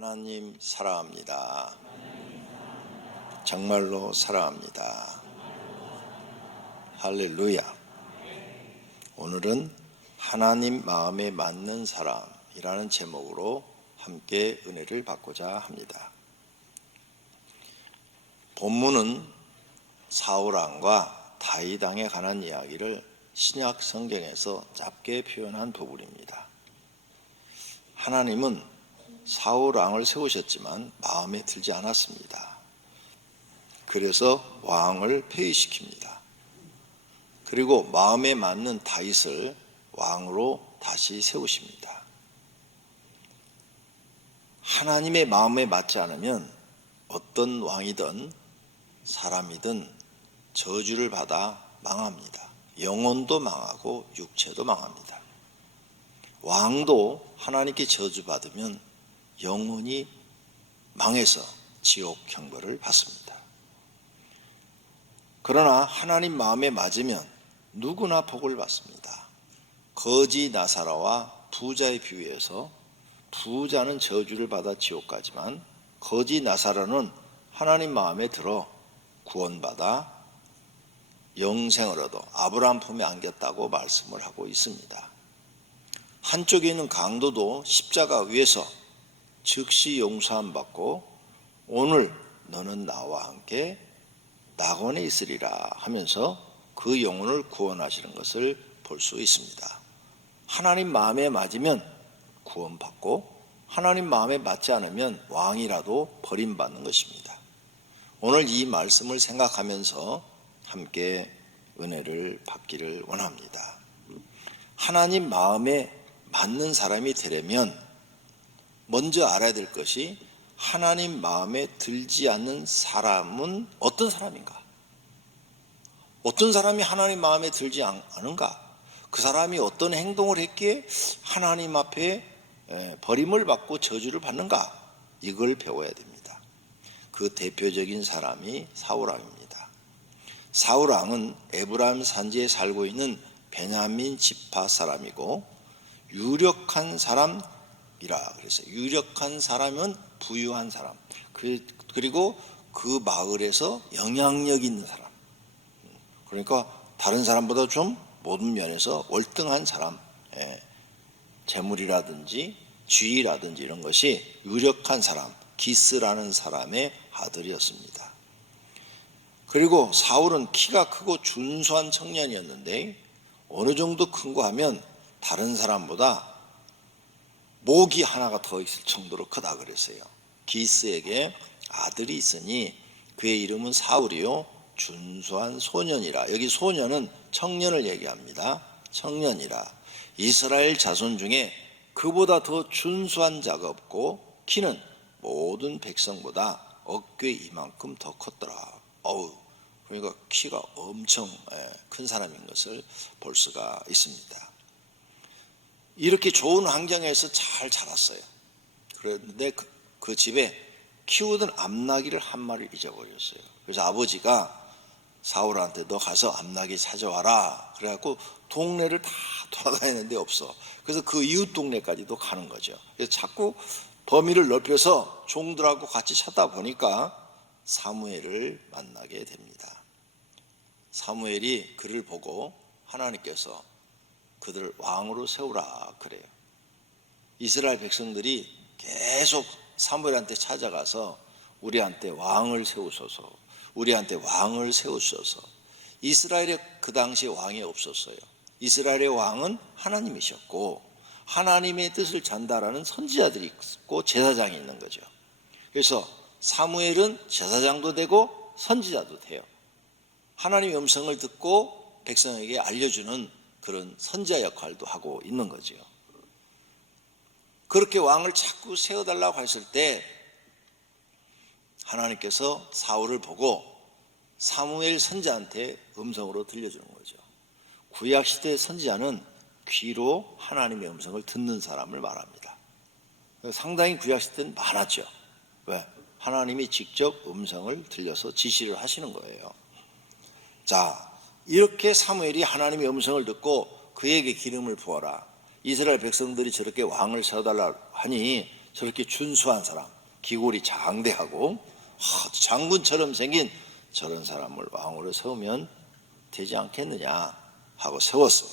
하나님 사랑합니다. 정말로 사랑합니다. 할렐루야. 오늘은 하나님 마음에 맞는 사람이라는 제목으로 함께 은혜를 받고자 합니다. 본문은 사울 왕과 다윗 왕에 관한 이야기를 신약 성경에서 짧게 표현한 부분입니다. 하나님은 사울 왕을 세우셨지만 마음에 들지 않았습니다. 그래서 왕을 폐위시킵니다. 그리고 마음에 맞는 다윗을 왕으로 다시 세우십니다. 하나님의 마음에 맞지 않으면 어떤 왕이든 사람이든 저주를 받아 망합니다. 영혼도 망하고 육체도 망합니다. 왕도 하나님께 저주받으면 영혼이 망해서 지옥 형벌을 받습니다. 그러나 하나님 마음에 맞으면 누구나 복을 받습니다. 거지 나사로와 부자의 비유에서 부자는 저주를 받아 지옥 가지만 거지 나사로는 하나님 마음에 들어 구원받아 영생을 얻어 아브라함 품에 안겼다고 말씀을 하고 있습니다. 한쪽에 있는 강도도 십자가 위에서 즉시 용서함 받고 오늘 너는 나와 함께 낙원에 있으리라 하면서 그 영혼을 구원하시는 것을 볼 수 있습니다. 하나님 마음에 맞으면 구원받고 하나님 마음에 맞지 않으면 왕이라도 버림받는 것입니다. 오늘 이 말씀을 생각하면서 함께 은혜를 받기를 원합니다. 하나님 마음에 맞는 사람이 되려면 먼저 알아야 될 것이 하나님 마음에 들지 않는 사람은 어떤 사람인가? 어떤 사람이 하나님 마음에 들지 않은가? 그 사람이 어떤 행동을 했기에 하나님 앞에 버림을 받고 저주를 받는가? 이걸 배워야 됩니다. 그 대표적인 사람이 사울왕입니다. 사울왕은 에브라임 산지에 살고 있는 베냐민 지파 사람이고 유력한 사람 그래서 유력한 사람은 부유한 사람, 그리고 그 마을에서 영향력 있는 사람, 그러니까 다른 사람보다 좀 모든 면에서 월등한 사람, 재물이라든지 지위라든지 이런 것이 유력한 사람, 기스라는 사람의 아들이었습니다. 그리고 사울은 키가 크고 준수한 청년이었는데 어느 정도 큰 거 하면 다른 사람보다 목이 하나가 더 있을 정도로 크다 그랬어요. 기스에게 아들이 있으니 그의 이름은 사울이요 준수한 소년이라. 여기 소년은 청년을 얘기합니다. 청년이라. 이스라엘 자손 중에 그보다 더 준수한 자가 없고 키는 모든 백성보다 어깨 이만큼 더 컸더라. 그러니까 키가 엄청 큰 사람인 것을 볼 수가 있습니다. 이렇게 좋은 환경에서 잘 자랐어요. 그런데 그 집에 키우던 암나귀를 한 마리를 잊어버렸어요. 그래서 아버지가 사울한테 너 가서 암나귀 찾아와라. 그래갖고 동네를 다 돌아다니는데 없어. 그래서 그 이웃 동네까지도 가는 거죠. 그래서 자꾸 범위를 넓혀서 종들하고 같이 찾다 보니까 사무엘을 만나게 됩니다. 사무엘이 그를 보고 하나님께서 그들을 왕으로 세우라 그래요. 이스라엘 백성들이 계속 사무엘한테 찾아가서 우리한테 왕을 세우소서, 우리한테 왕을 세우소서. 이스라엘에 그 당시에 왕이 없었어요. 이스라엘의 왕은 하나님이셨고 하나님의 뜻을 전달하는 선지자들이 있고 제사장이 있는 거죠. 그래서 사무엘은 제사장도 되고 선지자도 돼요. 하나님의 음성을 듣고 백성에게 알려주는 그런 선지자 역할도 하고 있는 거죠. 그렇게 왕을 자꾸 세워달라고 했을 때 하나님께서 사울을 보고 사무엘 선지자한테 음성으로 들려주는 거죠. 구약시대 선지자는 귀로 하나님의 음성을 듣는 사람을 말합니다. 상당히 구약시대는 많았죠. 왜? 하나님이 직접 음성을 들려서 지시를 하시는 거예요. 자, 이렇게 사무엘이 하나님의 음성을 듣고 그에게 기름을 부어라. 이스라엘 백성들이 저렇게 왕을 세워달라 하니 저렇게 준수한 사람, 기골이 장대하고 장군처럼 생긴 저런 사람을 왕으로 세우면 되지 않겠느냐 하고 세웠어요.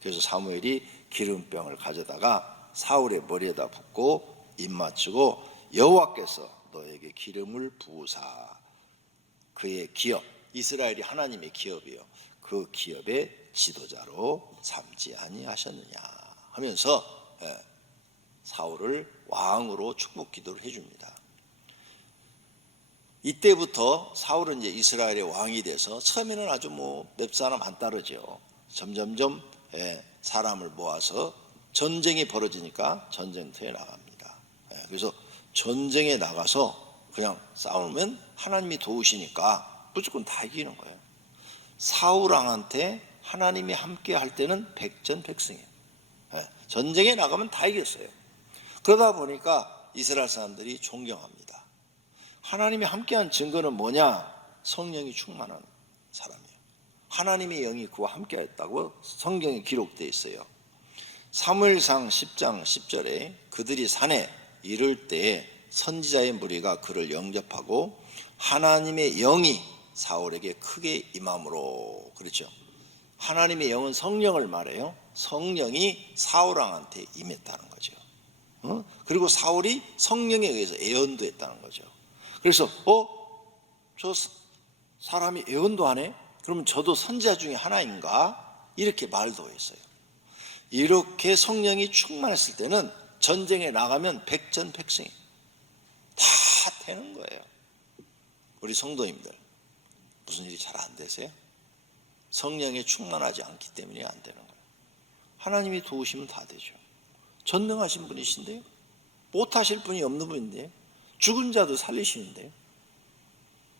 그래서 사무엘이 기름병을 가져다가 사울의 머리에다 붓고 입 맞추고 여호와께서 너에게 기름을 부으사 그의 기업, 이스라엘이 하나님의 기업이요, 그 기업의 지도자로 삼지 아니하셨느냐 하면서 사울을 왕으로 축복 기도를 해줍니다. 이때부터 사울은 이제 이스라엘의 왕이 돼서 처음에는 아주 몇 사람 안 따르죠. 점점점 사람을 모아서 전쟁이 벌어지니까 전쟁터에 나갑니다. 그래서 전쟁에 나가서 그냥 싸우면 하나님이 도우시니까 무조건 다 이기는 거예요. 사울 왕한테 하나님이 함께 할 때는 백전백승이에요. 전쟁에 나가면 다 이겼어요. 그러다 보니까 이스라엘 사람들이 존경합니다. 하나님이 함께한 증거는 뭐냐? 성령이 충만한 사람이에요. 하나님의 영이 그와 함께했다고 성경에 기록되어 있어요. 사무엘상 10장 10절에 그들이 산에 이를 때에 선지자의 무리가 그를 영접하고 하나님의 영이 사울에게 크게 임함으로, 그렇죠? 하나님의 영은 성령을 말해요. 성령이 사울 왕한테 임했다는 거죠. 그리고 사울이 성령에 의해서 예언도 했다는 거죠. 그래서 저 사람이 예언도 하네? 그러면 저도 선지자 중에 하나인가? 이렇게 말도 했어요. 이렇게 성령이 충만했을 때는 전쟁에 나가면 백전백승이 다 되는 거예요. 우리 성도님들 무슨 일이 잘 안 되세요? 성령에 충만하지 않기 때문에 안 되는 거예요. 하나님이 도우시면 다 되죠. 전능하신 분이신데요, 못하실 분이 없는 분인데, 죽은 자도 살리시는데요,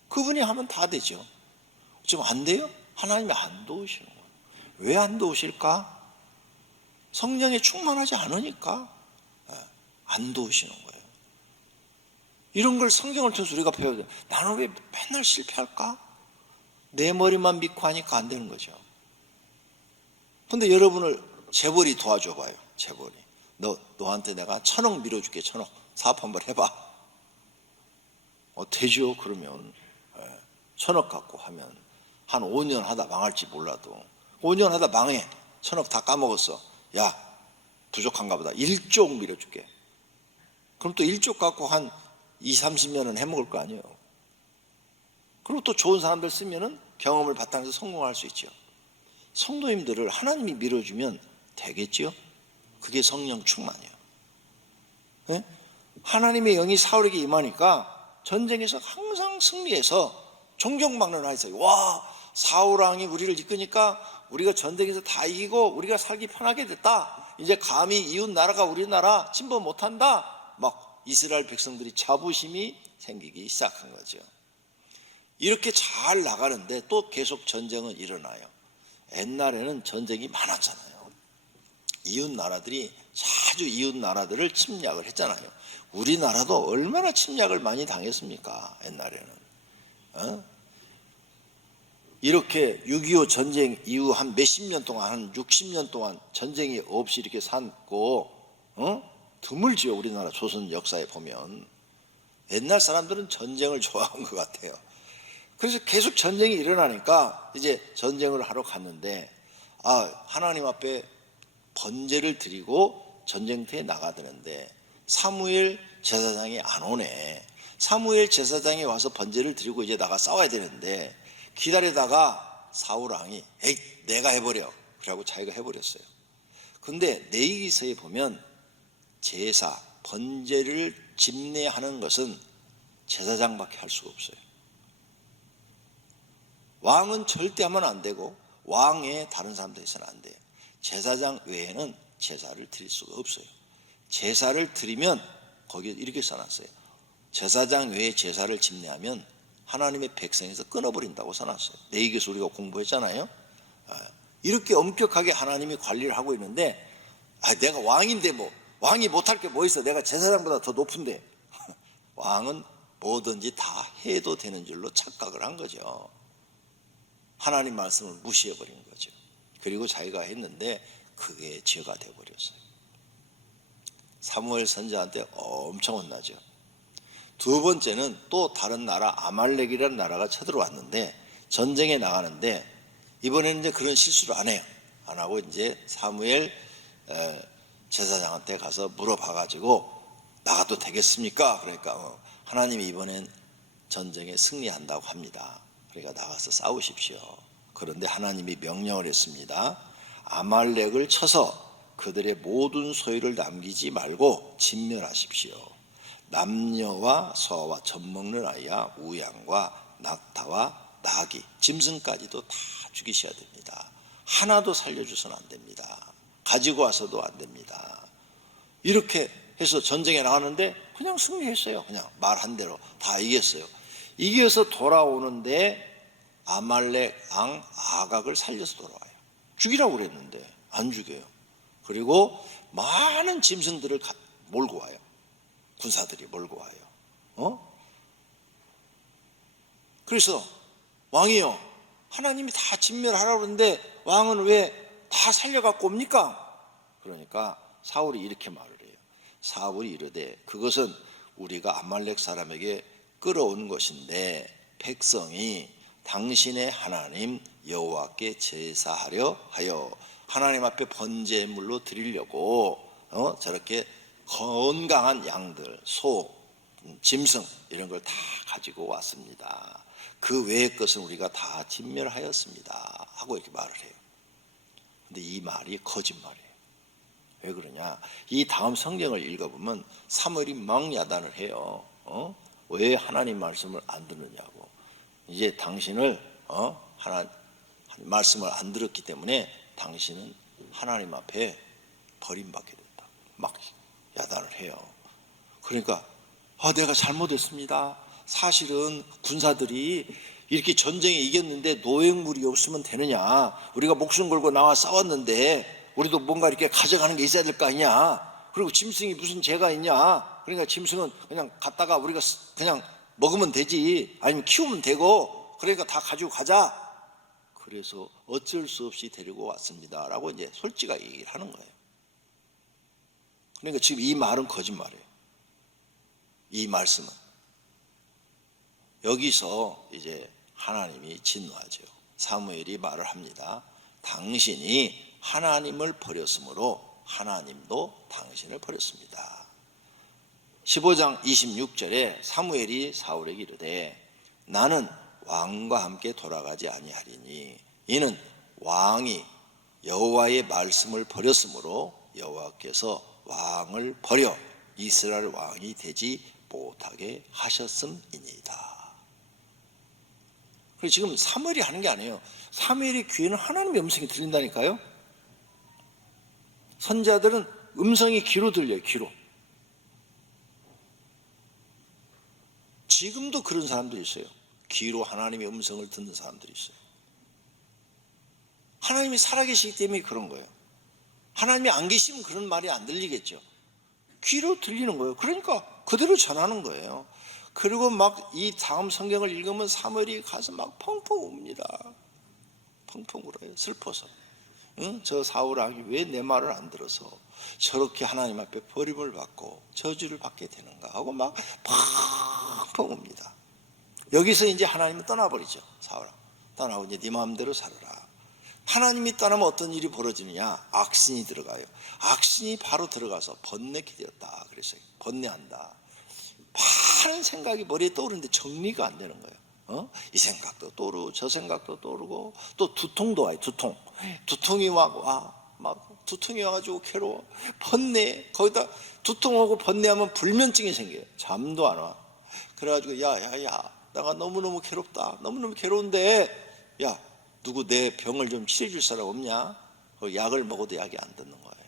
그분이 하면 다 되죠. 지금 안 돼요? 하나님이 안 도우시는 거예요. 왜 안 도우실까? 성령에 충만하지 않으니까 안 도우시는 거예요. 이런 걸 성경을 통해서 우리가 배워야 돼요. 나는 왜 맨날 실패할까? 내 머리만 믿고 하니까 안 되는 거죠. 근데 여러분을 재벌이 도와줘 봐요. 재벌이 너한테 내가 1,000억 밀어줄게. 1,000억 사업 한번 해봐. 되죠. 그러면 1,000억 갖고 하면 한 5년 하다 망할지 몰라도 5년 하다 망해. 1,000억 다 까먹었어. 야, 부족한가 보다. 1조 밀어줄게. 그럼 또 1조 갖고 한 20-30년은 해먹을 거 아니에요. 그리고 또 좋은 사람들 쓰면은 경험을 바탕에서 성공할 수 있죠. 성도님들을 하나님이 밀어주면 되겠죠. 그게 성령 충만이에요. 네? 하나님의 영이 사울에게 임하니까 전쟁에서 항상 승리해서 존경받는 하에서 와, 사울 왕이 우리를 이끄니까 우리가 전쟁에서 다 이기고 우리가 살기 편하게 됐다. 이제 감히 이웃 나라가 우리나라 침범 못한다. 막 이스라엘 백성들이 자부심이 생기기 시작한 거죠. 이렇게 잘 나가는데 또 계속 전쟁은 일어나요. 옛날에는 전쟁이 많았잖아요. 이웃 나라들이 자주 이웃 나라들을 침략을 했잖아요. 우리나라도 얼마나 침략을 많이 당했습니까? 옛날에는. 이렇게 6.25 전쟁 이후 한 몇십 년 동안, 한 60년 동안 전쟁이 없이 이렇게 살고 드물지요. 우리나라 조선 역사에 보면. 옛날 사람들은 전쟁을 좋아한 것 같아요. 그래서 계속 전쟁이 일어나니까 이제 전쟁을 하러 갔는데 하나님 앞에 번제를 드리고 전쟁터에 나가야 되는데 사무엘 제사장이 안 오네. 사무엘 제사장이 와서 번제를 드리고 이제 나가 싸워야 되는데 기다리다가 사울 왕이 에이 내가 해버려 그러고 자기가 해버렸어요. 근데 레위기서에 보면 제사 번제를 집례하는 것은 제사장밖에 할 수가 없어요. 왕은 절대 하면 안 되고 왕의 다른 사람도 해서는 안 돼요. 제사장 외에는 제사를 드릴 수가 없어요. 제사를 드리면 거기에 이렇게 써놨어요. 제사장 외에 제사를 집례하면 하나님의 백성에서 끊어버린다고 써놨어요. 레위기서 우리가 공부했잖아요. 이렇게 엄격하게 하나님이 관리를 하고 있는데 내가 왕인데 뭐 왕이 못할 게 뭐 있어. 내가 제사장보다 더 높은데. 왕은 뭐든지 다 해도 되는 줄로 착각을 한 거죠. 하나님 말씀을 무시해버린 거죠. 그리고 자기가 했는데 그게 죄가 되어버렸어요. 사무엘 선지자한테 엄청 혼나죠. 두 번째는 또 다른 나라 아말렉이라는 나라가 쳐들어왔는데 전쟁에 나가는데 이번에는 이제 그런 실수를 안 해요. 안 하고 이제 사무엘 제사장한테 가서 물어봐가지고 나가도 되겠습니까? 그러니까 하나님이 이번엔 전쟁에 승리한다고 합니다. 그러니까 나가서 싸우십시오. 그런데 하나님이 명령을 했습니다. 아말렉을 쳐서 그들의 모든 소유를 남기지 말고 진멸하십시오. 남녀와 소와 젖먹는 아이와 우양과 낙타와 나귀, 짐승까지도 다 죽이셔야 됩니다. 하나도 살려주서는 안 됩니다. 가지고 와서도 안 됩니다. 이렇게 해서 전쟁에 나가는데 그냥 승리했어요. 그냥 말한 대로 다 이겼어요. 이겨서 돌아오는데 아말렉 왕 아각을 살려서 돌아와요. 죽이라고 그랬는데 안 죽여요. 그리고 많은 짐승들을 몰고 와요. 군사들이 몰고 와요. 그래서 왕이요, 하나님이 다 진멸하라고 그러는데 왕은 왜 다 살려갖고 옵니까? 그러니까 사울이 이렇게 말을 해요. 사울이 이르되 그것은 우리가 아말렉 사람에게 끌어온 것인데 백성이 당신의 하나님 여호와께 제사하려 하여 하나님 앞에 번제물로 드리려고 저렇게 건강한 양들, 소, 짐승 이런 걸 다 가지고 왔습니다. 그 외의 것은 우리가 다 진멸하였습니다 하고 이렇게 말을 해요. 근데 이 말이 거짓말이에요. 왜 그러냐? 이 다음 성경을 읽어보면 사무엘이 막 야단을 해요. 왜 하나님 말씀을 안 듣느냐고. 이제 당신을 하나님 말씀을 안 들었기 때문에 당신은 하나님 앞에 버림받게 됐다. 막 야단을 해요. 그러니까 내가 잘못했습니다. 사실은 군사들이 이렇게 전쟁에 이겼는데 노획물이 없으면 되느냐? 우리가 목숨 걸고 나와 싸웠는데 우리도 뭔가 이렇게 가져가는 게 있어야 될 거 아니냐? 그리고 짐승이 무슨 죄가 있냐? 그러니까 짐승은 그냥 갖다가 우리가 그냥 먹으면 되지, 아니면 키우면 되고, 그러니까 다 가지고 가자. 그래서 어쩔 수 없이 데리고 왔습니다라고 이제 솔직하게 얘기를 하는 거예요. 그러니까 지금 이 말은 거짓말이에요. 이 말씀은. 여기서 이제 하나님이 진노하죠. 사무엘이 말을 합니다. 당신이 하나님을 버렸으므로 하나님도 당신을 버렸습니다. 15장 26절에 사무엘이 사울에게 이르되 나는 왕과 함께 돌아가지 아니하리니 이는 왕이 여호와의 말씀을 버렸으므로 여호와께서 왕을 버려 이스라엘 왕이 되지 못하게 하셨음이니이다. 그래서 지금 사무엘이 하는 게 아니에요. 사무엘의 귀에는 하나님의 음성이 들린다니까요. 선지자들은 음성이 귀로 들려요. 귀로. 지금도 그런 사람들이 있어요. 귀로 하나님의 음성을 듣는 사람들이 있어요. 하나님이 살아계시기 때문에 그런 거예요. 하나님이 안 계시면 그런 말이 안 들리겠죠. 귀로 들리는 거예요. 그러니까 그대로 전하는 거예요. 그리고 막 이 다음 성경을 읽으면 사무엘이 가서 막 펑펑 웁니다. 펑펑 울어요. 슬퍼서. 저 사울 왕이 왜 내 말을 안 들어서 저렇게 하나님 앞에 버림을 받고 저주를 받게 되는가 하고 막 펑펑 웁니다. 여기서 이제 하나님은 떠나버리죠. 사울 왕 떠나고 이제 네 마음대로 살아라. 하나님이 떠나면 어떤 일이 벌어지느냐? 악신이 들어가요. 악신이 바로 들어가서 번뇌케 되었다 그랬어요. 번뇌한다. 많은 생각이 머리에 떠오르는데 정리가 안 되는 거예요. 이 생각도 떠오르고 저 생각도 떠오르고 또 두통도 와요. 두통이 막 두통이 와가지고 괴로워. 번뇌. 거기다 두통 오고 번뇌하면 불면증이 생겨요. 잠도 안 와. 그래가지고 야 내가 너무너무 괴롭다. 너무너무 괴로운데 야 누구 내 병을 좀 치료해 줄 사람 없냐? 약을 먹어도 약이 안 듣는 거예요.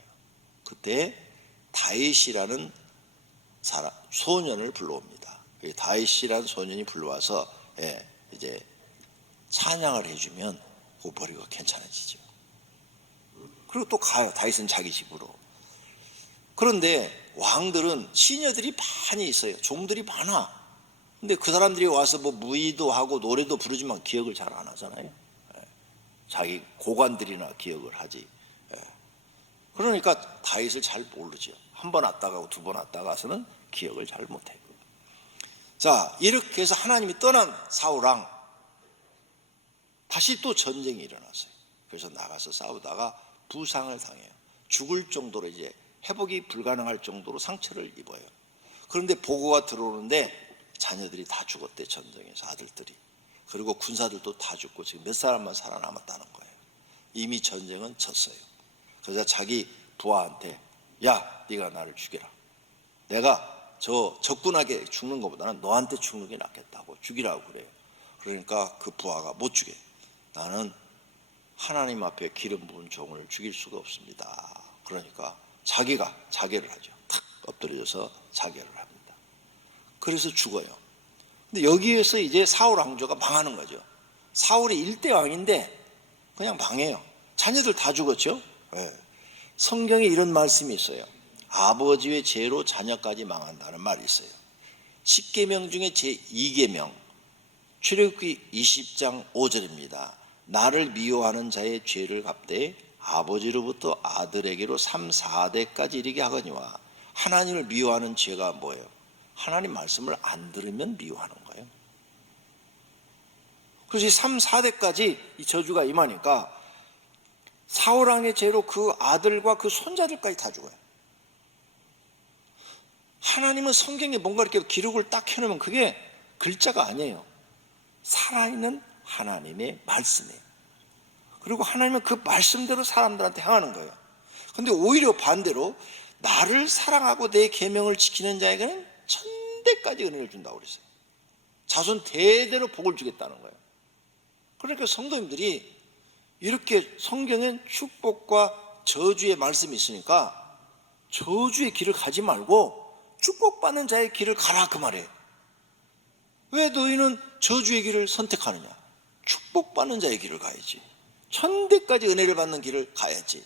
그때 다윗이라는 소년을 불러옵니다. 다윗이라는 소년이 불러와서 이제 찬양을 해주면 그 머리가 괜찮아지죠. 그리고 또 가요. 다윗은 자기 집으로. 그런데 왕들은 시녀들이 많이 있어요. 종들이 많아. 근데 그 사람들이 와서 뭐 무의도 하고 노래도 부르지만 기억을 잘 안 하잖아요. 자기 고관들이나 기억을 하지. 그러니까 다윗을 잘 모르죠. 한 번 왔다 가고 두 번 왔다 가서는 기억을 잘 못해요. 자, 이렇게 해서 하나님이 떠난 사울왕, 다시 또 전쟁이 일어났어요. 그래서 나가서 싸우다가 부상을 당해요. 죽을 정도로 이제 회복이 불가능할 정도로 상처를 입어요. 그런데 보고가 들어오는데 자녀들이 다 죽었대, 전쟁에서 아들들이. 그리고 군사들도 다 죽고 지금 몇 사람만 살아남았다는 거예요. 이미 전쟁은 졌어요. 그래서 자기 부하한테, 야, 네가 나를 죽여라. 내가 저 적군에게 죽는 것보다는 너한테 죽는 게 낫겠다고 죽이라고 그래요. 그러니까 그 부하가 못 죽여요. 나는 하나님 앞에 기름 부은 종을 죽일 수가 없습니다. 그러니까 자기가 자결을 하죠. 탁 엎드려져서 자결을 합니다. 그래서 죽어요. 근데 여기에서 이제 사울 왕조가 망하는 거죠. 사울이 일대 왕인데 그냥 망해요. 자녀들 다 죽었죠. 네. 성경에 이런 말씀이 있어요. 아버지의 죄로 자녀까지 망한다는 말이 있어요. 10계명 중에 제2계명 출애굽기 20장 5절입니다. 나를 미워하는 자의 죄를 갚되 아버지로부터 아들에게로 3, 4대까지 이르게 하거니와. 하나님을 미워하는 죄가 뭐예요? 하나님 말씀을 안 들으면 미워하는 거예요. 그래서 3, 4대까지 이 저주가 임하니까 사울왕의 죄로 그 아들과 그 손자들까지 다 죽어요. 하나님은 성경에 뭔가 이렇게 기록을 딱 해놓으면 그게 글자가 아니에요. 살아있는 하나님의 말씀이에요. 그리고 하나님은 그 말씀대로 사람들한테 행하는 거예요. 그런데 오히려 반대로 나를 사랑하고 내 계명을 지키는 자에게는 천대까지 은혜를 준다고 그랬어요. 자손 대대로 복을 주겠다는 거예요. 그러니까 성도님들이 이렇게 성경엔 축복과 저주의 말씀이 있으니까 저주의 길을 가지 말고 축복받는 자의 길을 가라, 그 말이에요. 왜 너희는 저주의 길을 선택하느냐? 축복받는 자의 길을 가야지. 천대까지 은혜를 받는 길을 가야지.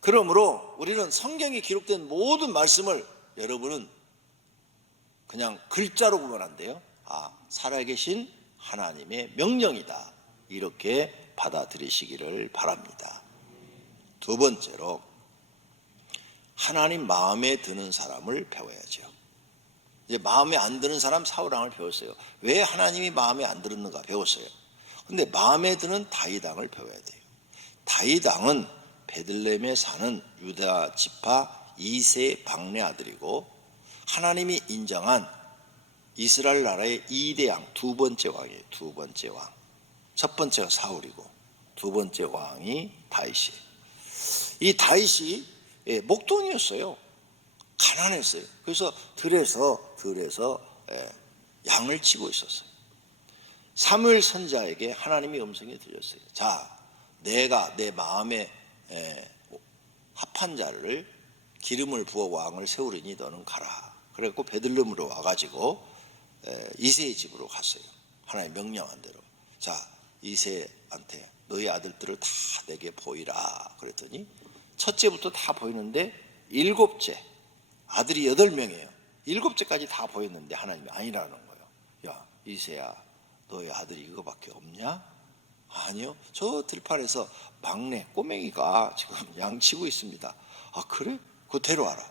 그러므로 우리는 성경에 기록된 모든 말씀을 여러분은 그냥 글자로 보면 안 돼요. 아, 살아계신 하나님의 명령이다, 이렇게 받아들이시기를 바랍니다. 두 번째로, 하나님 마음에 드는 사람을 배워야죠. 이제 마음에 안 드는 사람 사울왕을 배웠어요. 왜 하나님이 마음에 안 들었는가 배웠어요. 근데 마음에 드는 다윗왕을 배워야 돼요. 다윗왕은 베들레헴에 사는 유다 지파 2세 막내 아들이고 하나님이 인정한 이스라엘 나라의 2대 왕, 두 번째 왕이에요. 두 번째 왕. 첫 번째가 사울이고 두 번째 왕이 다윗이에요. 이 다윗이 목동이었어요. 가난했어요. 그래서 들에서 양을 치고 있었어요. 사무엘 선지자에게 하나님이 음성이 들렸어요. 자, 내가 내 마음에 합한 자를 기름을 부어 왕을 세우리니 너는 가라. 그래갖고 베들레헴으로 와가지고 이새의 집으로 갔어요. 하나님 명령한 대로. 자, 이새한테 너희 아들들을 다 내게 보이라 그랬더니 첫째부터 다 보이는데 일곱째, 아들이 8명이에요. 일곱째까지 다 보였는데 하나님이 아니라는 거예요. 야, 이새야, 너희 아들이 이거밖에 없냐? 아니요, 저 들판에서 막내 꼬맹이가 지금 양치고 있습니다. 아, 그래? 그거 데려와라.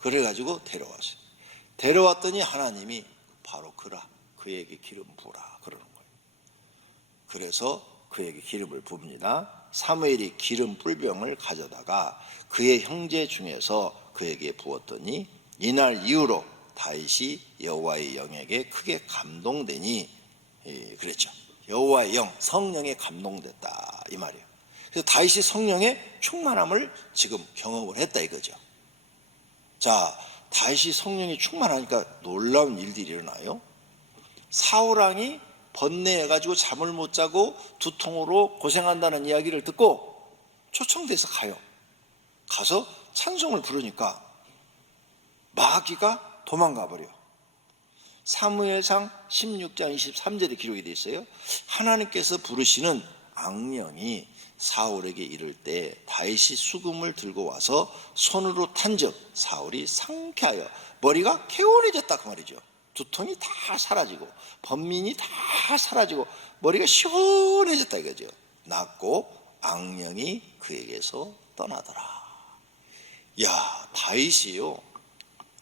그래가지고 데려왔어요. 데려왔더니 하나님이 바로 그에게 기름 부으라 그러는 거예요. 그래서 그에게 기름을 붓니다. 사무엘이 기름 뿔병을 가져다가 그의 형제 중에서 그에게 부었더니 이날 이후로 다윗이 여호와의 영에게 크게 감동되니, 그랬죠. 여호와의 영, 성령에 감동됐다, 이 말이에요. 그래서 다윗이 성령의 충만함을 지금 경험을 했다 이거죠. 자, 다윗이 성령이 충만하니까 놀라운 일들이 일어나요. 사울왕이 번뇌해가지고 잠을 못 자고 두통으로 고생한다는 이야기를 듣고 초청돼서 가요. 가서 찬송을 부르니까 마귀가 도망가 버려. 사무엘상 16장 23절에 기록이 되어 있어요. 하나님께서 부르시는 악령이 사울에게 이를 때 다윗이 수금을 들고 와서 손으로 탄즉 사울이 상쾌하여 머리가 개운해졌다, 그 말이죠. 두통이 다 사라지고 번민이 다 사라지고 머리가 시원해졌다 이거죠. 낫고 악령이 그에게서 떠나더라. 야, 다윗이요,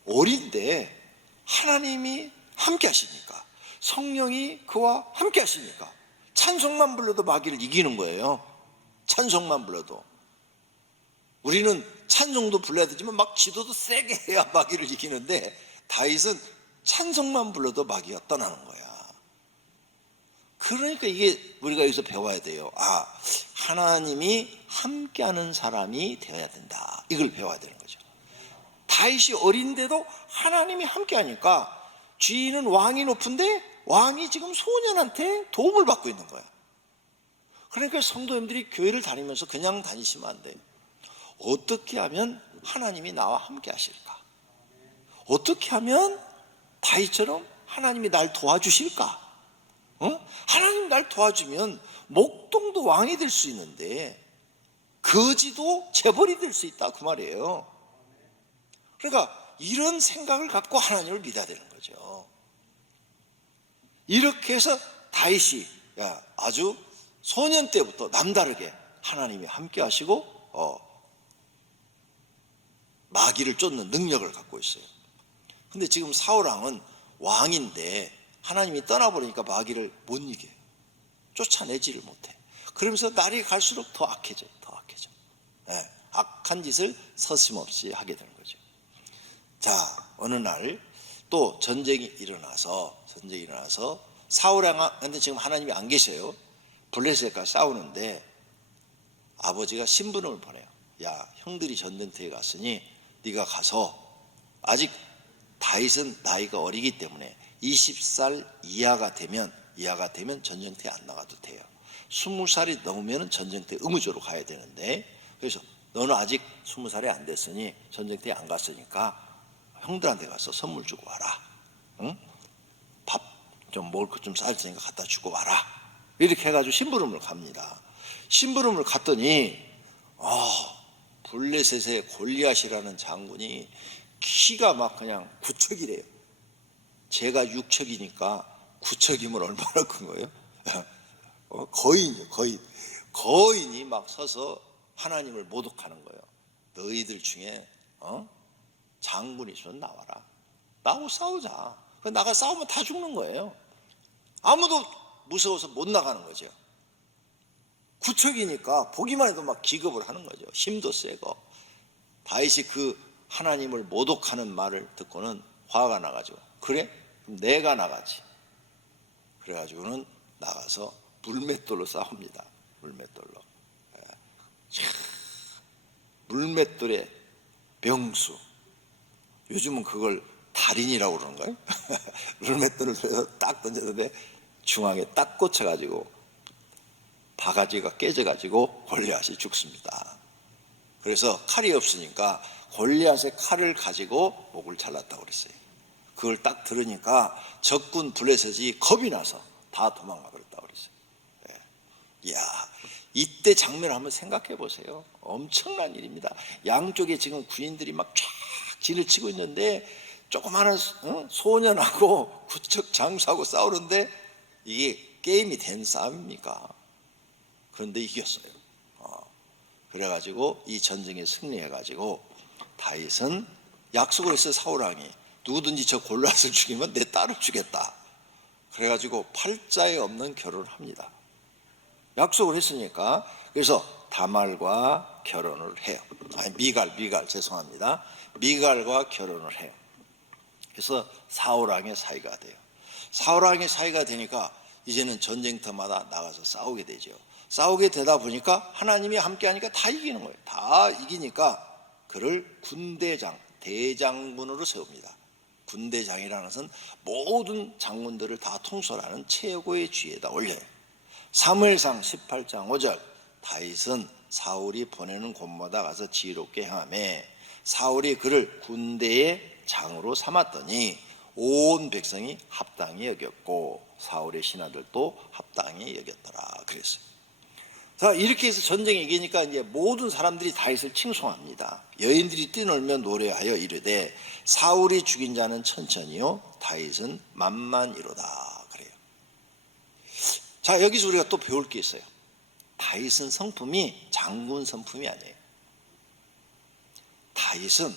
어린데 하나님이 함께 하시니까, 성령이 그와 함께 하시니까 찬송만 불러도 마귀를 이기는 거예요. 찬송만 불러도. 우리는 찬송도 불러야 되지만 막 기도도 세게 해야 마귀를 이기는데, 다윗은 찬송만 불러도 마귀가 떠나는 거야. 그러니까 이게 우리가 여기서 배워야 돼요. 아, 하나님이 함께하는 사람이 되어야 된다. 이걸 배워야 되는 거죠. 다윗이 어린데도 하나님이 함께하니까, 주인은 왕이 높은데 왕이 지금 소년한테 도움을 받고 있는 거야. 그러니까 성도님들이 교회를 다니면서 그냥 다니시면 안 돼요. 어떻게 하면 하나님이 나와 함께 하실까? 어떻게 하면 다윗처럼 하나님이 날 도와주실까? 하나님 날 도와주면 목동도 왕이 될 수 있는데 거지도 재벌이 될 수 있다, 그 말이에요. 그러니까 이런 생각을 갖고 하나님을 믿어야 되는 거죠. 이렇게 해서 다윗이 아주 소년 때부터 남다르게 하나님이 함께 하시고 마귀를 쫓는 능력을 갖고 있어요. 근데 지금 사울왕은 왕인데 하나님이 떠나버리니까 마귀를 못 이겨요. 쫓아내지를 못해. 그러면서 날이 갈수록 더 악해져요. 더 악해져. 악한 짓을 서슴없이 하게 되는 거죠. 자, 어느 날 또 전쟁이 일어나서 사울왕한테 지금 하나님이 안 계셔요. 블레셋과 싸우는데 아버지가 심부름을 보내요. 야, 형들이 전쟁터에 갔으니 네가 가서, 아직 다윗은 나이가 어리기 때문에 20살 이하가 되면 전쟁터에 안 나가도 돼요. 20살이 넘으면 전쟁터에 의무적으로 가야 되는데, 그래서 너는 아직 20살이 안 됐으니 전쟁터에 안 갔으니까 형들한테 가서 선물 주고 와라. 응? 밥 좀 먹을 것 좀 쌀 테니까 갖다 주고 와라. 이렇게 해가지고 심부름을 갑니다. 심부름을 갔더니 블레셋의 골리앗이라는 장군이 키가 막 그냥 9척이래요. 제가 6척이니까 9척이면 얼마나 큰 거예요? 거인이요, 거인. 거인이 막 서서 하나님을 모독하는 거예요. 너희들 중에 장군이 있으면 나와라. 나하고 싸우자. 나가 싸우면 다 죽는 거예요. 아무도 무서워서 못 나가는 거죠. 9척이니까 보기만 해도 막 기겁을 하는 거죠. 힘도 세고. 다윗이 그 하나님을 모독하는 말을 듣고는 화가 나가지고, 그래? 그럼 내가 나가지. 그래가지고는 나가서 물맷돌로 싸웁니다. 물맷돌로. 물맷돌의 명수. 요즘은 그걸 달인이라고 그러는가요? 물맷돌을 딱 던졌는데 중앙에 딱 꽂혀가지고 바가지가 깨져가지고 골리앗이 죽습니다. 그래서 칼이 없으니까 골리앗의 칼을 가지고 목을 잘랐다고 그랬어요. 그걸 딱 들으니까 적군 블레셋이 겁이 나서 다 도망가 버렸다고 그랬어요. 이야, 이때 장면을 한번 생각해 보세요. 엄청난 일입니다. 양쪽에 지금 군인들이 막 쫙 진을 치고 있는데 조그마한 소년하고 구척 장수하고 싸우는데 이게 게임이 된 싸움입니까? 그런데 이겼어요. 그래가지고 이 전쟁에 승리해가지고 다윗은 약속을 했어요. 사울왕이 누구든지 저 골리앗을 죽이면 내 딸을 주겠다. 그래가지고 팔자에 없는 결혼을 합니다. 약속을 했으니까. 그래서 다말과 결혼을 해요. 미갈 죄송합니다. 미갈과 결혼을 해요. 그래서 사울왕의 사위가 돼요. 사울왕의 사위가 되니까 이제는 전쟁터마다 나가서 싸우게 되죠. 싸우게 되다 보니까 하나님이 함께하니까 다 이기는 거예요. 다 이기니까 그를 군대장, 대장군으로 세웁니다. 군대장이라는 것은 모든 장군들을 다 통솔하는 최고의 지위에다 올려요. 사무엘상 18장 5절, 다윗은 사울이 보내는 곳마다 가서 지혜롭게 행하매 사울이 그를 군대의 장으로 삼았더니 온 백성이 합당히 여겼고 사울의 신하들도 합당히 여겼더라 그랬어요. 자, 이렇게 해서 전쟁에 이기니까 이제 모든 사람들이 다윗을 칭송합니다. 여인들이 뛰놀며 노래하여 이르되 사울이 죽인 자는 천천히요 다윗은 만만이로다 그래요. 자, 여기서 우리가 또 배울 게 있어요. 다윗은 성품이 장군 성품이 아니에요. 다윗은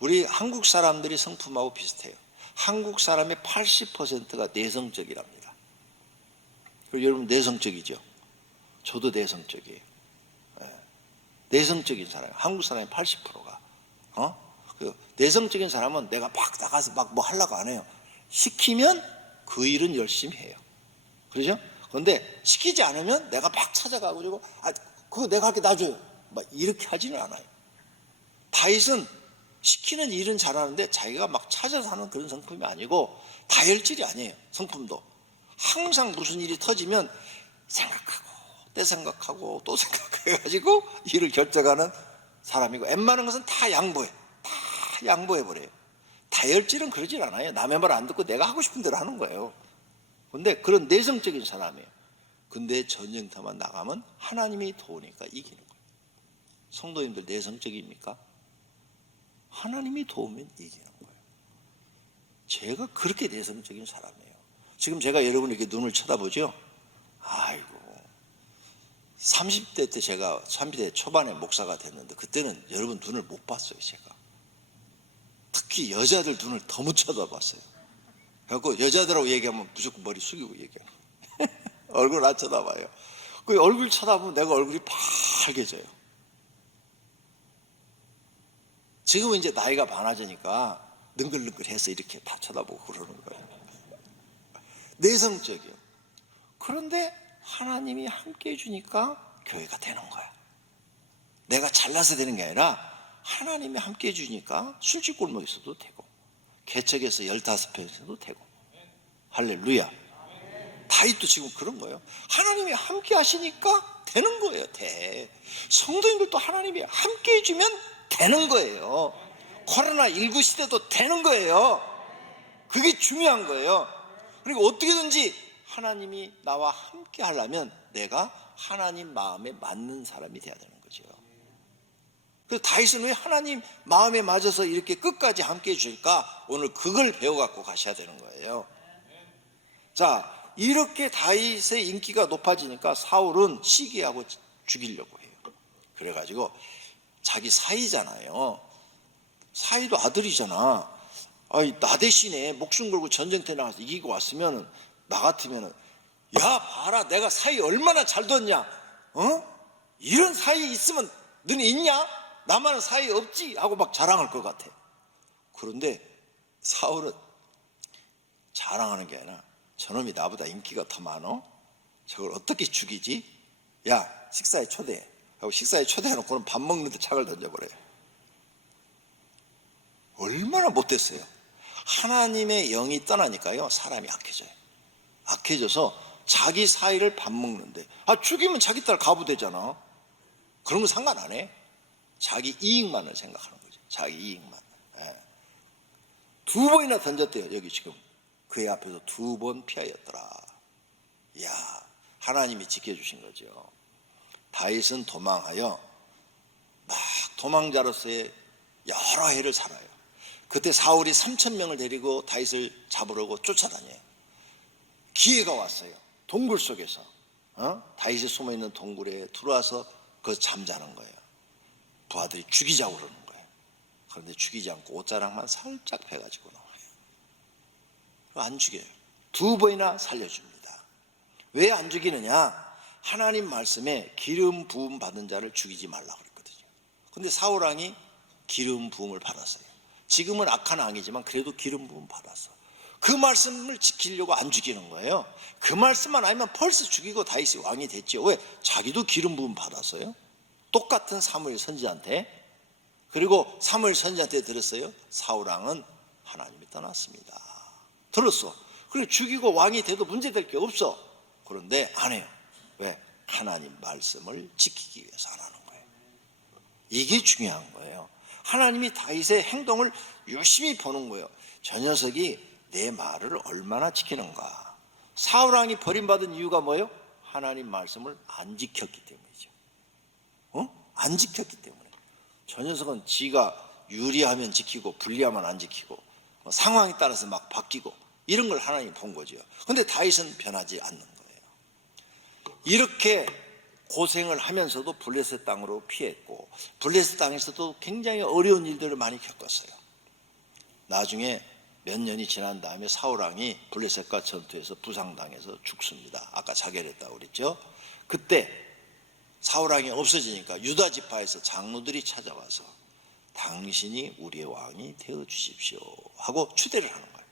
우리 한국 사람들이 성품하고 비슷해요. 한국 사람의 80%가 내성적이랍니다. 그리고 여러분 내성적이죠? 저도 내성적이에요. 내성적인 사람, 한국 사람의 80%가. 그 내성적인 사람은 내가 막 나가서 막 뭐 하려고 안 해요. 시키면 그 일은 열심히 해요. 그렇죠? 그런데 시키지 않으면 내가 막 찾아가고 그거 내가 할게 놔줘요. 막 이렇게 하지는 않아요. 다윗은 시키는 일은 잘하는데 자기가 막 찾아서 하는 그런 성품이 아니고 다혈질이 아니에요. 성품도 항상 무슨 일이 터지면 생각하고 때 생각하고 또 생각해가지고 일을 결정하는 사람이고, 웬만한 것은 다 양보해. 다 양보해버려요. 다혈질은 그러질 않아요. 남의 말 안 듣고 내가 하고 싶은 대로 하는 거예요. 근데 그런 내성적인 사람이에요. 근데 전쟁터만 나가면 하나님이 도우니까 이기는 거예요. 성도님들 내성적입니까? 하나님이 도우면 이기는 거예요. 제가 그렇게 내성적인 사람이에요. 지금 제가 여러분 이렇게 눈을 쳐다보죠? 아이고, 30대 때 제가 30대 초반에 목사가 됐는데 그때는 여러분 눈을 못 봤어요. 제가 특히 여자들 눈을 더 못 쳐다봤어요. 그래갖고 여자들하고 얘기하면 무조건 머리 숙이고 얘기해요. 얼굴 안 쳐다봐요. 그 얼굴 쳐다보면 내가 얼굴이 빨개져요. 지금은 이제 나이가 많아지니까 능글능글해서 이렇게 다 쳐다보고 그러는 거예요. 내성적이요. 그런데 하나님이 함께 해주니까 교회가 되는 거야. 내가 잘나서 되는 게 아니라 하나님이 함께 해주니까 술집골목에서도 되고 개척에서 15평에서도 되고. 할렐루야. 다윗도 지금 그런 거예요. 하나님이 함께 하시니까 되는 거예요. 성도님들도 하나님이 함께 해주면 되는 거예요. 코로나19 시대도 되는 거예요. 그게 중요한 거예요. 그리고 어떻게든지 하나님이 나와 함께 하려면 내가 하나님 마음에 맞는 사람이 돼야 되는 거죠. 그래서 다윗은 왜 하나님 마음에 맞아서 이렇게 끝까지 함께 해줄까? 오늘 그걸 배워갖고 가셔야 되는 거예요. 자, 이렇게 다윗의 인기가 높아지니까 사울은 시기하고 죽이려고 해요. 그래가지고 자기 사위잖아요. 사위도 아들이잖아. 나 대신에 목숨 걸고 전쟁터에 나가서 이기고 왔으면 나 같으면 야 봐라 내가 사위 얼마나 잘 뒀냐. 이런 사위 있으면 너는 있냐? 나만은 사위 없지 하고 막 자랑할 것 같아. 그런데 사울은 자랑하는 게 아니라 저놈이 나보다 인기가 더 많어? 저걸 어떻게 죽이지? 야 식사에 초대해 하고 식사에 초대해놓고는 밥 먹는데 착을 던져버려요. 얼마나 못됐어요. 하나님의 영이 떠나니까요 사람이 악해져요. 악해져서 자기 사이를 밥 먹는데 죽이면 자기 딸 가부 되잖아. 그런 거 상관 안 해. 자기 이익만을 생각하는 거죠. 자기 이익만. 2번이나 던졌대요. 여기 지금 그의 앞에서 2번 피하였더라. 이야, 하나님이 지켜주신 거죠. 다윗은 도망하여 막 도망자로서의 여러 해를 살아요. 그때 사울이 3,000명을 데리고 다윗을 잡으려고 쫓아다녀요. 기회가 왔어요. 동굴 속에서 다윗이 숨어있는 동굴에 들어와서 거기서 잠자는 거예요. 부하들이 죽이자고 그러는 거예요. 그런데 죽이지 않고 옷자락만 살짝 패가지고 나와요. 안 죽여요. 2번이나 살려줍니다. 왜 안 죽이느냐? 하나님 말씀에 기름 부음 받은 자를 죽이지 말라고 그랬거든요. 근데 사울왕이 기름 부음을 받았어요. 지금은 악한 왕이지만 그래도 기름 부음 받았어. 그 말씀을 지키려고 안 죽이는 거예요. 그 말씀만 아니면 벌써 죽이고 다윗이 왕이 됐죠. 왜? 자기도 기름 부음 받았어요. 똑같은 사무엘 선지자한테. 그리고 사무엘 선지자한테 들었어요. 사울왕은 하나님이 떠났습니다. 들었어. 그리고 죽이고 왕이 돼도 문제될 게 없어. 그런데 안 해요. 왜? 하나님 말씀을 지키기 위해서 안 하는 거예요. 이게 중요한 거예요. 하나님이 다윗의 행동을 유심히 보는 거예요. 저 녀석이 내 말을 얼마나 지키는가. 사울왕이 버림받은 이유가 뭐예요? 하나님 말씀을 안 지켰기 때문이죠. 안 지켰기 때문에. 저 녀석은 지가 유리하면 지키고 불리하면 안 지키고 상황에 따라서 막 바뀌고 이런 걸 하나님이 본 거죠. 그런데 다윗은 변하지 않는 거예요. 이렇게 고생을 하면서도 블레셋 땅으로 피했고 블레셋 땅에서도 굉장히 어려운 일들을 많이 겪었어요. 나중에 몇 년이 지난 다음에 사울왕이 블레셋과 전투에서 부상당해서 죽습니다. 아까 자결했다고 그랬죠. 그때 사울왕이 없어지니까 유다 지파에서 장로들이 찾아와서 당신이 우리의 왕이 되어 주십시오 하고 추대를 하는 거예요.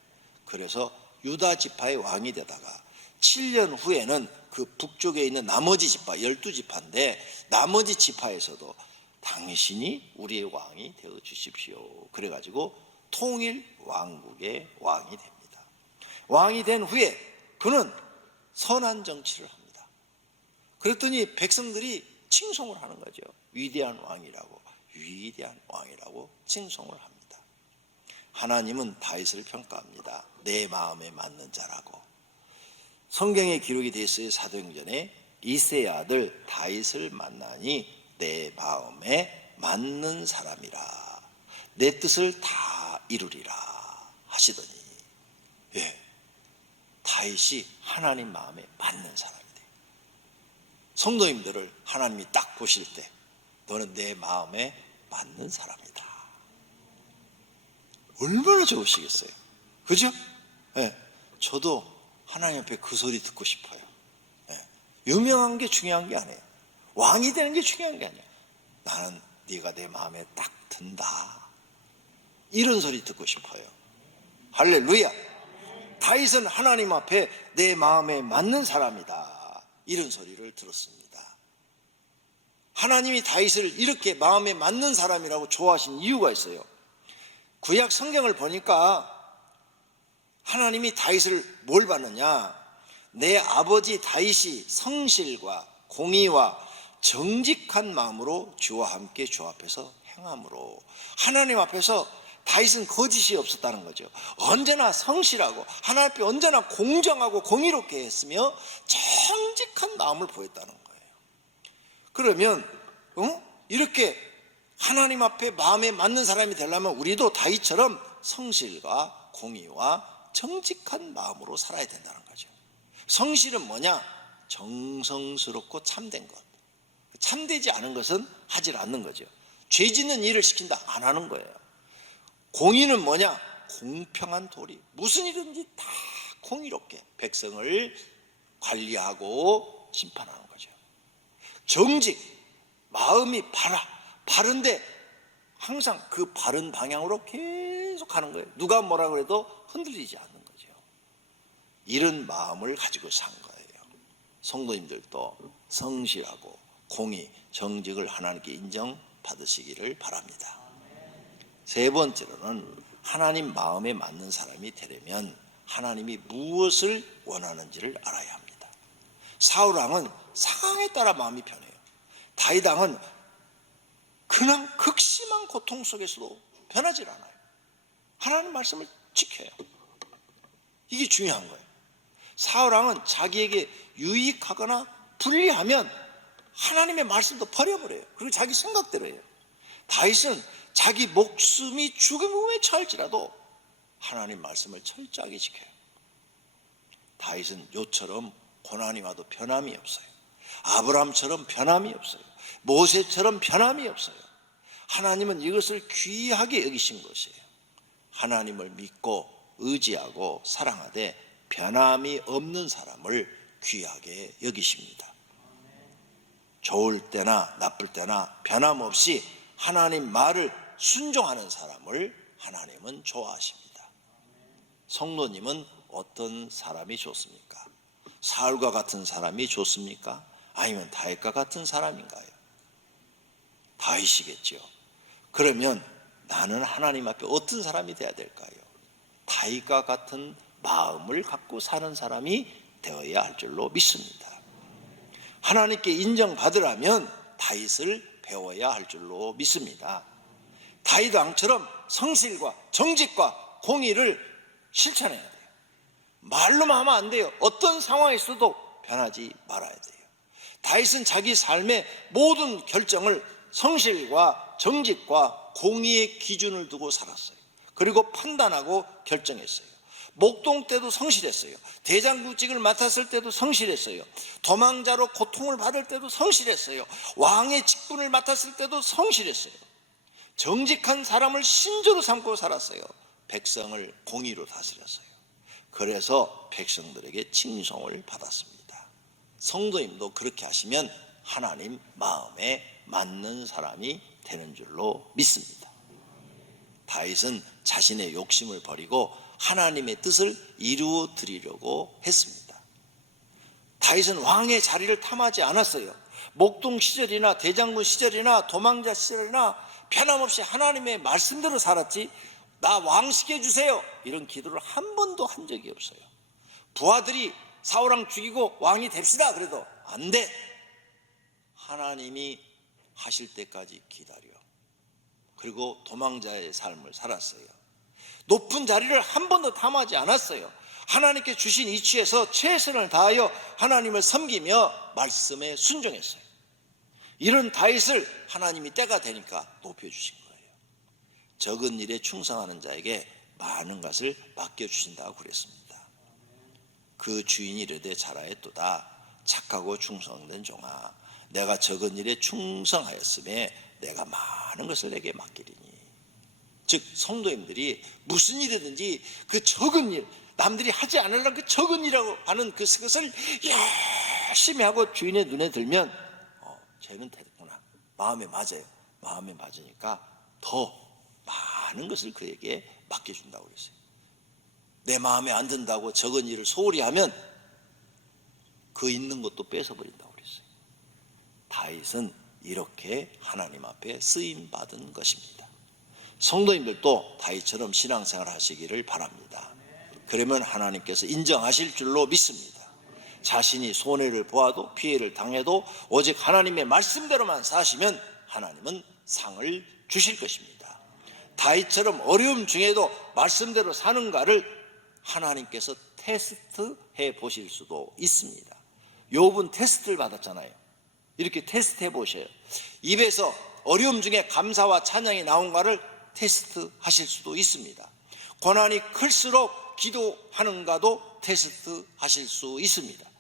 그래서 유다 지파의 왕이 되다가 7년 후에는 그 북쪽에 있는 나머지 지파 12지파인데 나머지 지파에서도 당신이 우리의 왕이 되어 주십시오 그래가지고 통일 왕국의 왕이 됩니다. 왕이 된 후에 그는 선한 정치를 합니다. 그랬더니 백성들이 칭송을 하는 거죠. 위대한 왕이라고 칭송을 합니다. 하나님은 다윗을 평가합니다. 내 마음에 맞는 자라고. 성경에 기록이 되어 있어요. 사도행전에 이새의 아들 다윗을 만나니 내 마음에 맞는 사람이라 내 뜻을 다 이루리라 하시더니 다윗이 하나님 마음에 맞는 사람이 돼요. 성도님들을 하나님이 딱 보실 때 너는 내 마음에 맞는 사람이다. 얼마나 좋으시겠어요. 그죠? 저도 하나님 앞에 그 소리 듣고 싶어요. 유명한 게 중요한 게 아니에요. 왕이 되는 게 중요한 게 아니에요. 나는 네가 내 마음에 딱 든다. 이런 소리 듣고 싶어요. 할렐루야. 다윗은 하나님 앞에 내 마음에 맞는 사람이다. 이런 소리를 들었습니다. 하나님이 다윗을 이렇게 마음에 맞는 사람이라고 좋아하신 이유가 있어요. 구약 성경을 보니까 하나님이 다윗을 뭘 봤느냐? 내 아버지 다윗이 성실과 공의와 정직한 마음으로 주와 함께 주 앞에서 행함으로 하나님 앞에서 다윗은 거짓이 없었다는 거죠. 언제나 성실하고 하나님 앞에 언제나 공정하고 공의롭게 했으며 정직한 마음을 보였다는 거예요. 그러면 이렇게 하나님 앞에 마음에 맞는 사람이 되려면 우리도 다윗처럼 성실과 공의와 정직한 마음으로 살아야 된다는 거죠. 성실은 뭐냐? 정성스럽고 참된 것. 참되지 않은 것은 하질 않는 거죠. 죄 짓는 일을 시킨다 안 하는 거예요. 공의는 뭐냐? 공평한 도리. 무슨 일든지 다 공의롭게 백성을 관리하고 심판하는 거죠. 정직, 마음이 바른데 항상 그 바른 방향으로 계속 가는 거예요. 누가 뭐라 그래도 흔들리지 않는 거죠. 이런 마음을 가지고 산 거예요. 성도님들도 성실하고 공의, 정직을 하나님께 인정받으시기를 바랍니다. 세 번째로는 하나님 마음에 맞는 사람이 되려면 하나님이 무엇을 원하는지를 알아야 합니다. 사울왕은 상황에 따라 마음이 변해요. 다윗왕은 그냥 극심한 고통 속에서도 변하지 않아요. 하나님 말씀을 지켜요. 이게 중요한 거예요. 사울왕은 자기에게 유익하거나 불리하면 하나님의 말씀도 버려버려요. 그리고 자기 생각대로 해요. 다윗은 자기 목숨이 죽음에 처할지라도 하나님 말씀을 철저하게 지켜요. 다윗은 요처럼 고난이 와도 변함이 없어요. 아브라함처럼 변함이 없어요. 모세처럼 변함이 없어요. 하나님은 이것을 귀하게 여기신 것이에요. 하나님을 믿고 의지하고 사랑하되 변함이 없는 사람을 귀하게 여기십니다. 좋을 때나 나쁠 때나 변함없이 하나님 말을 순종하는 사람을 하나님은 좋아하십니다. 성도님은 어떤 사람이 좋습니까? 사울과 같은 사람이 좋습니까? 아니면 다윗과 같은 사람인가요? 다윗이겠죠. 그러면 나는 하나님 앞에 어떤 사람이 되어야 될까요? 다윗과 같은 마음을 갖고 사는 사람이 되어야 할 줄로 믿습니다. 하나님께 인정받으려면 다윗을 배워야 할 줄로 믿습니다. 다윗 왕처럼 성실과 정직과 공의를 실천해야 돼요. 말로만 하면 안 돼요. 어떤 상황에 있어도 변하지 말아야 돼요. 다윗은 자기 삶의 모든 결정을 성실과 정직과 공의의 기준을 두고 살았어요. 그리고 판단하고 결정했어요. 목동 때도 성실했어요. 대장국직을 맡았을 때도 성실했어요. 도망자로 고통을 받을 때도 성실했어요. 왕의 직분을 맡았을 때도 성실했어요. 정직한 사람을 신조로 삼고 살았어요. 백성을 공의로 다스렸어요. 그래서 백성들에게 칭송을 받았습니다. 성도님도 그렇게 하시면 하나님 마음에 맞는 사람이 되는 줄로 믿습니다. 다윗은 자신의 욕심을 버리고 하나님의 뜻을 이루어 드리려고 했습니다. 다윗은 왕의 자리를 탐하지 않았어요. 목동 시절이나 대장군 시절이나 도망자 시절이나 변함없이 하나님의 말씀대로 살았지, 나 왕 시켜주세요 이런 기도를 한 번도 한 적이 없어요. 부하들이 사울왕 죽이고 왕이 됩시다 그래도 안 돼. 하나님이 하실 때까지 기다려. 그리고 도망자의 삶을 살았어요. 높은 자리를 한 번도 탐하지 않았어요. 하나님께 주신 이치에서 최선을 다하여 하나님을 섬기며 말씀에 순종했어요. 이런 다윗을 하나님이 때가 되니까 높여주신 거예요. 적은 일에 충성하는 자에게 많은 것을 맡겨주신다고 그랬습니다. 그 주인이 이르되 잘하였도다. 착하고 충성된 종아, 내가 적은 일에 충성하였음에 내가 많은 것을 내게 맡기리니. 즉 성도님들이 무슨 일이든지 그 적은 일, 남들이 하지 않으려는 그 적은 일이라고 하는 그것을 열심히 하고 주인의 눈에 들면 쟤는 됐구나, 마음에 맞아요. 마음에 맞으니까 더 많은 것을 그에게 맡겨준다고 그랬어요. 내 마음에 안 든다고 적은 일을 소홀히 하면 그 있는 것도 뺏어버린다고 그랬어요. 다윗은 이렇게 하나님 앞에 쓰임받은 것입니다. 성도님들도 다윗처럼 신앙생활 하시기를 바랍니다. 그러면 하나님께서 인정하실 줄로 믿습니다. 자신이 손해를 보아도 피해를 당해도 오직 하나님의 말씀대로만 사시면 하나님은 상을 주실 것입니다. 다윗처럼 어려움 중에도 말씀대로 사는가를 하나님께서 테스트해 보실 수도 있습니다. 욥은 테스트를 받았잖아요. 이렇게 테스트해 보셔요. 입에서 어려움 중에 감사와 찬양이 나온가를 테스트하실 수도 있습니다. 고난이 클수록 기도하는가도 테스트하실 수 있습니다.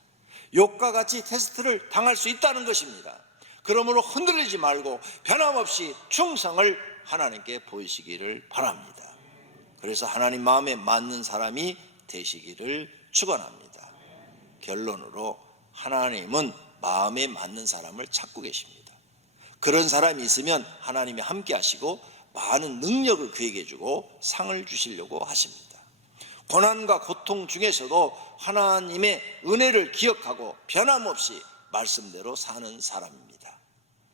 욥과 같이 테스트를 당할 수 있다는 것입니다. 그러므로 흔들리지 말고 변함없이 충성을 하나님께 보이시기를 바랍니다. 그래서 하나님 마음에 맞는 사람이 되시기를 축원합니다. 결론으로 하나님은 마음에 맞는 사람을 찾고 계십니다. 그런 사람이 있으면 하나님이 함께 하시고 많은 능력을 그에게 주고 상을 주시려고 하십니다. 고난과 고통 중에서도 하나님의 은혜를 기억하고 변함없이 말씀대로 사는 사람입니다.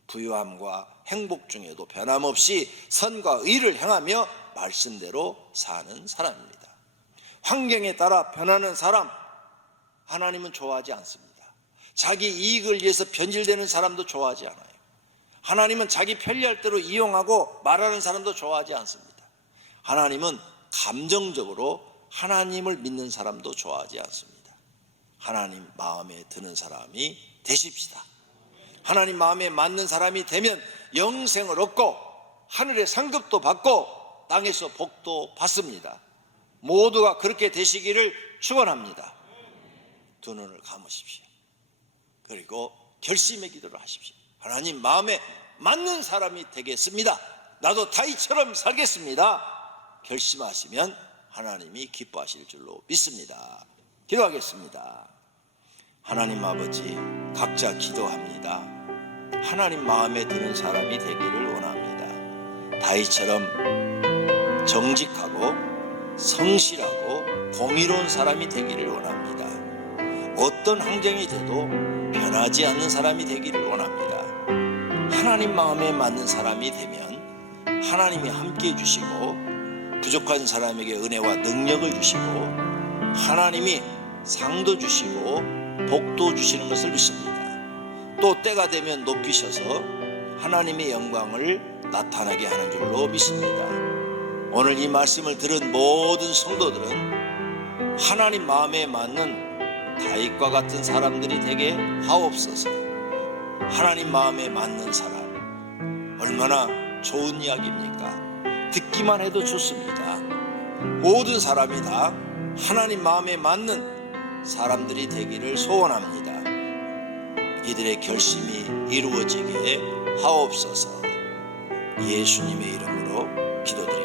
부유함과 행복 중에도 변함없이 선과 의를 행하며 말씀대로 사는 사람입니다. 환경에 따라 변하는 사람 하나님은 좋아하지 않습니다. 자기 이익을 위해서 변질되는 사람도 좋아하지 않아요. 하나님은 자기 편리할 대로 이용하고 말하는 사람도 좋아하지 않습니다. 하나님은 감정적으로 하나님을 믿는 사람도 좋아하지 않습니다. 하나님 마음에 드는 사람이 되십시다. 하나님 마음에 맞는 사람이 되면 영생을 얻고 하늘의 상급도 받고 땅에서 복도 받습니다. 모두가 그렇게 되시기를 축원합니다. 두 눈을 감으십시오. 그리고 결심의 기도를 하십시오. 하나님 마음에 맞는 사람이 되겠습니다. 나도 다윗처럼 살겠습니다. 결심하시면 하나님이 기뻐하실 줄로 믿습니다. 기도하겠습니다. 하나님 아버지, 각자 기도합니다. 하나님 마음에 드는 사람이 되기를 원합니다. 다윗처럼 정직하고 성실하고 공의로운 사람이 되기를 원합니다. 어떤 환경이 돼도 변하지 않는 사람이 되기를 원합니다. 하나님 마음에 맞는 사람이 되면 하나님이 함께해 주시고 부족한 사람에게 은혜와 능력을 주시고 하나님이 상도 주시고 복도 주시는 것을 믿습니다. 또 때가 되면 높이셔서 하나님의 영광을 나타나게 하는 줄로 믿습니다. 오늘 이 말씀을 들은 모든 성도들은 하나님 마음에 맞는 다윗과 같은 사람들이 되게 하옵소서. 하나님 마음에 맞는 사람, 얼마나 좋은 이야기입니까? 듣기만 해도 좋습니다. 모든 사람이 다 하나님 마음에 맞는 사람들이 되기를 소원합니다. 이들의 결심이 이루어지게 하옵소서. 예수님의 이름으로 기도드립니다.